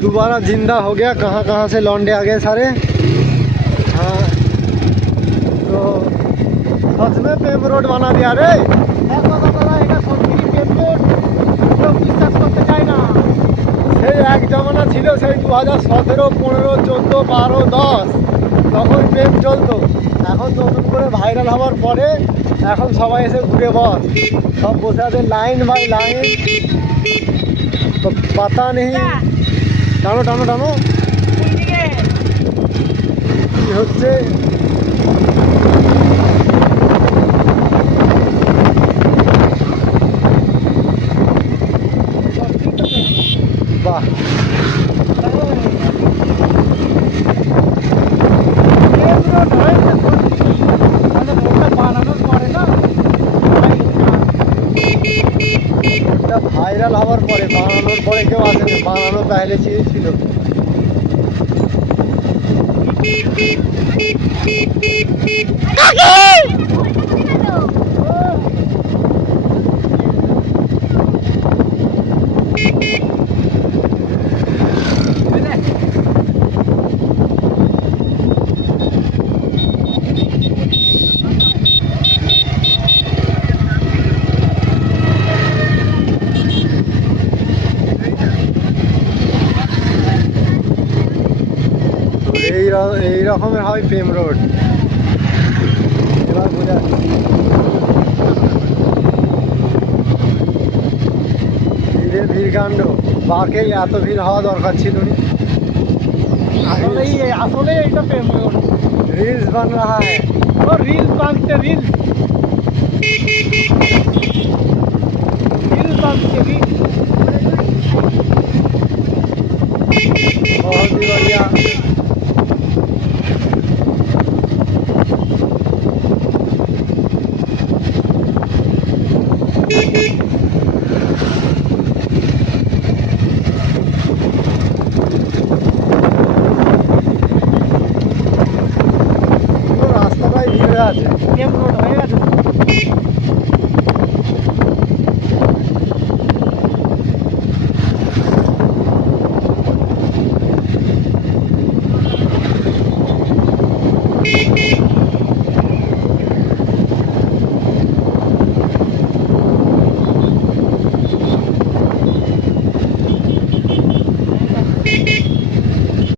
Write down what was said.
दोबारा जिंदा हो गया। कहाँ कहाँ से लौंडे आ गए सारे। हाँ तो सच में पेम रोड बना दिया रे। সেই এক জমানা ছিল, সেই 2017, 15, 14, 12, 10 তখন প্রেম চলতো। এখন নতুন করে ভাইরাল হওয়ার পরে এখন সবাই এসে ঘুরে বস, সব বসে আছে লাইন বাই লাইন। তো পাতা নেই। টানো টানো টানো কি হচ্ছে। বাহ ভাইরাল হওয়ার পরে, বানানোর পরে কেউ আসেনি, বানানো তাহলে ছিল। এই রকমের হয় প্রেম রোড। এবার বোঝা ভিড়ের ভিড়কাণ্ড। বাকে এত ভিড় হওয়া দরকার ছিল না। আসলে এইটা প্রেম রোড। রিলস বান রাহা হ্যায়, ও রিলস বানতে রিলস বানতে রিলস। बहुत ही बढ़िया। রাস্তাটাই ভিড়ে আছে, প্রেম রোড হয়ে গেছে।